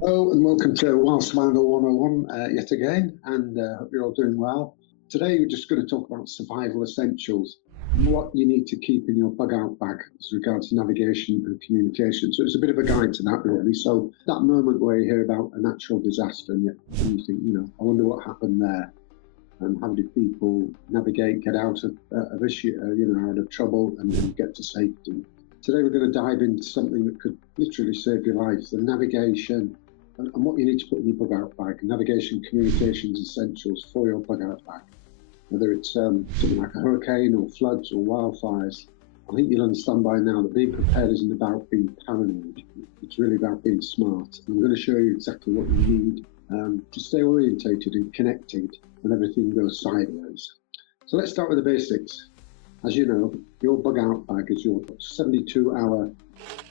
Hello and welcome to Wild Survival 101 yet again, and hope you're all doing well. Today we're just going to talk about survival essentials and what you need to keep in your bug out bag as regards to navigation and communication. So it's a bit of a guide to that really. So that moment where you hear about a natural disaster and you think, I wonder what happened there and how did people navigate, get out of issue, out of trouble and get to safety. Today we're going to dive into something that could literally save your life, the navigation and what you need to put in your bug out bag, navigation communications essentials for your bug out bag. Whether it's something like a hurricane or floods or wildfires, I think you'll understand by now that being prepared isn't about being paranoid. It's really about being smart. And I'm going to show you exactly what you need to stay orientated and connected when everything goes sideways. So let's start with the basics. As you know, your bug out bag is your 72-hour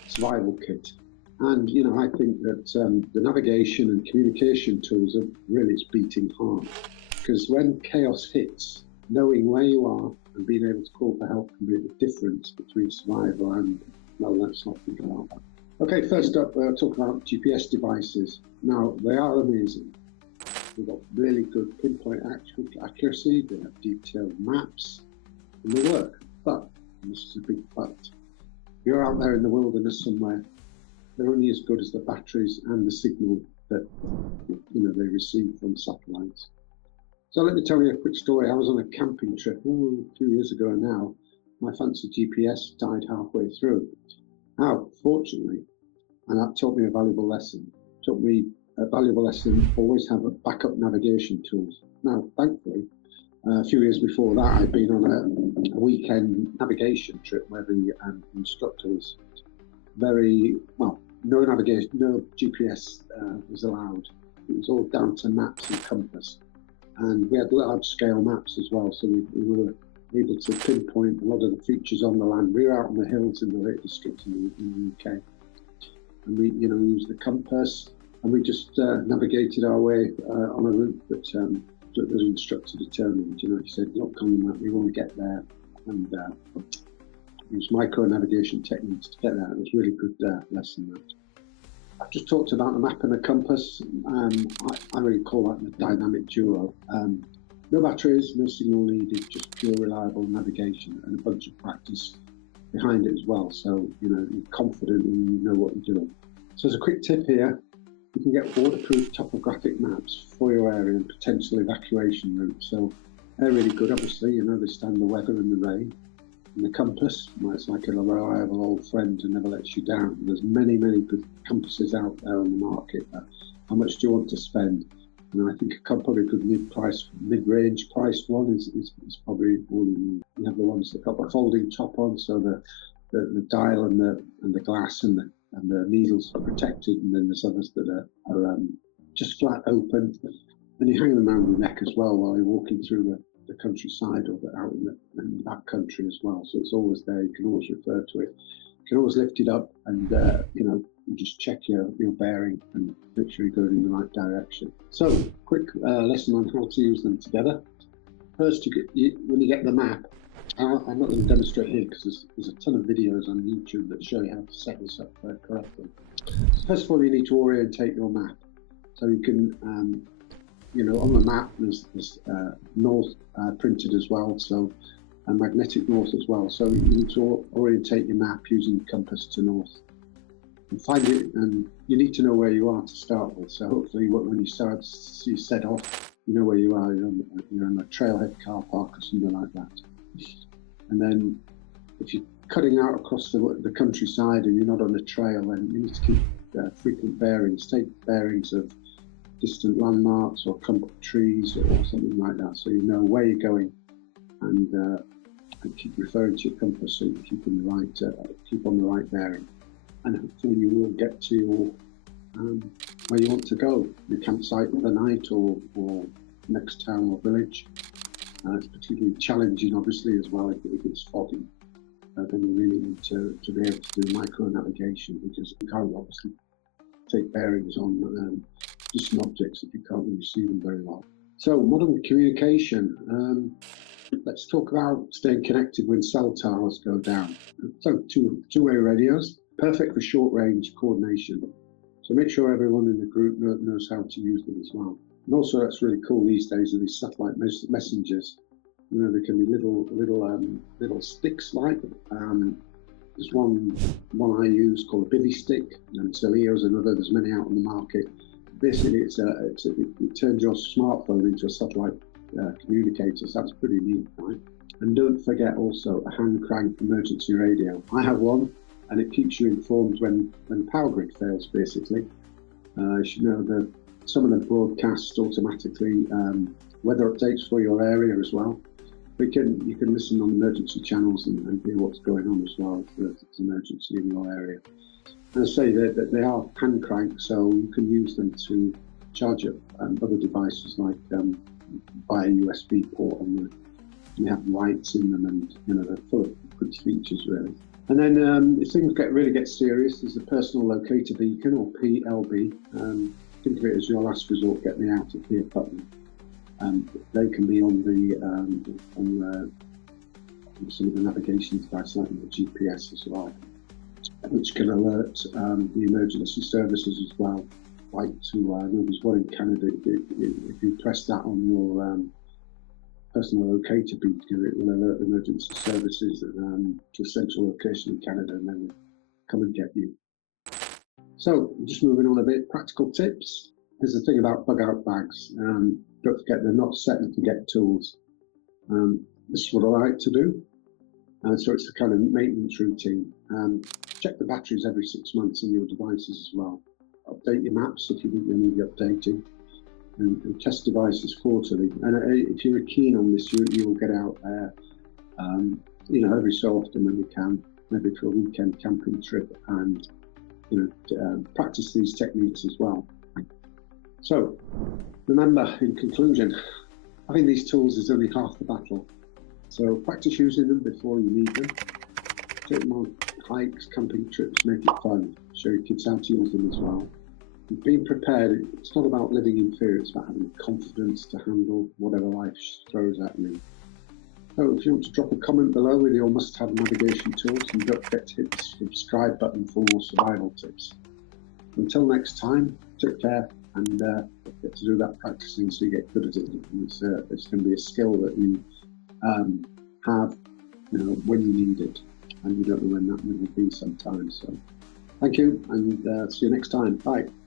survival kit. And, I think that the navigation and communication tools are really its beating heart. Because when chaos hits, knowing where you are and being able to call for help can be the difference between survival and, no, let's not think about that. Okay, first up, talk about GPS devices. Now, they are amazing. They've got really good pinpoint accuracy, they have detailed maps, and they work. But, and this is a big but, you're out there in the wilderness somewhere, they're only as good as the batteries and the signal that they receive from satellites. So let me tell you a quick story. I was on a camping trip a few years ago now. My fancy GPS died halfway through. Now, fortunately, and that taught me a valuable lesson. Always have a backup navigation tools. Now, thankfully, a few years before that, I'd been on a weekend navigation trip where the instructor was no navigation, no GPS was allowed. It was all down to maps and compass. And we had large scale maps as well, so we were able to pinpoint a lot of the features on the land. We were out on the hills in the Lake District in the UK. And we used the compass and we just navigated our way on a route that the instructor determined. He said, look on the map, we want to get there. And use micro navigation techniques to get there. It was a really good lesson. That I've just talked about a map and a compass. I really call that the dynamic duo. No batteries, no signal needed, just pure reliable navigation and a bunch of practice behind it as well. So you're confident and you know what you're doing. So as a quick tip here, you can get waterproof topographic maps for your area and potential evacuation routes. So they're really good. Obviously, they stand the weather and the rain. And the compass, it's like a reliable old friend who never lets you down. There's many good compasses out there on the market. How much do you want to spend? And I think probably a good mid-range priced one is probably all you need. You have the ones that got the folding top on, so the dial and the glass and the needles are protected, and then there's others that are just flat open. And you hang them around your neck as well while you're walking through the countryside or out in the back country as well. So it's always there. You can always refer to it. You can always lift it up and you just check your bearing and make sure you're going in the right direction. So quick lesson on how to use them together. First, when you get the map, I'm not going to demonstrate here because there's a ton of videos on YouTube that show you how to set this up correctly. So first of all, you need to orientate your map. So you can on the map there's north printed as well, so a magnetic north as well. So you need to orientate your map using the compass to north and find it, and you need to know where you are to start with. So hopefully when you set off, you know where you are. You're on a trailhead car park or something like that. And then if you're cutting out across the countryside and you're not on a trail, then you need to keep frequent bearings. Take bearings of distant landmarks or clump of trees or something like that, so you know where you're going, and keep referring to your compass so you keep on the right bearing, and hopefully you will get to your where you want to go, your campsite for the night or next town or village. It's particularly challenging, obviously, as well if it's foggy. Then you really need to be able to do micro navigation, because you can't obviously take bearings on distant objects if you can't really see them very well. So modern communication. Let's talk about staying connected when cell towers go down. So two-way radios, perfect for short-range coordination. So make sure everyone in the group knows how to use them as well. And also, that's really cool these days are these satellite messengers. You know, they can be little sticks like. There's one I use called a bivy stick, and Celio's another. There's many out on the market. Basically, it turns your smartphone into a satellite communicator. So that's pretty neat, right? And don't forget also a hand crank emergency radio. I have one, and it keeps you informed when the power grid fails. Basically, you should know that some of them broadcast automatically weather updates for your area as well. You can listen on emergency channels and hear what's going on as well if there's an emergency in your area. And I say that they are hand cranks, so you can use them to charge up other devices like via USB port, and they have lights in them, and they're full of good features really. And then if things really get serious, there's a personal locator beacon, or PLB. Think of it as your last resort, get me out of here button. They can be on some of the navigation devices like the GPS as well, which can alert the emergency services as well. Like there's one in Canada. If you press that on your personal locator beacon, it will alert the emergency services to a central location in Canada, and then come and get you. So just moving on a bit, practical tips. Here's the thing about bug out bags. Don't forget they're not set and forget tools. This is what I like to do. So it's a kind of maintenance routine. Check the batteries every 6 months in your devices as well. Update your maps if you think they need updating, and test devices quarterly. And if you're keen on this, you'll get out there, every so often when you can, maybe for a weekend camping trip, and practice these techniques as well. So remember, in conclusion, having these tools is only half the battle. So practice using them before you need them. Take them on hikes, camping trips, make it fun. Show your kids how to use them as well. And being prepared, it's not about living in fear, it's about having confidence to handle whatever life throws at you. So if you want to drop a comment below with your must-have navigation tools, and don't forget to hit the subscribe button for more survival tips. Until next time, take care, and get to do that practicing so you get good at it. It's going to be a skill that you have when you need it, and you don't know when that will be sometimes. So thank you, and see you next time. Bye.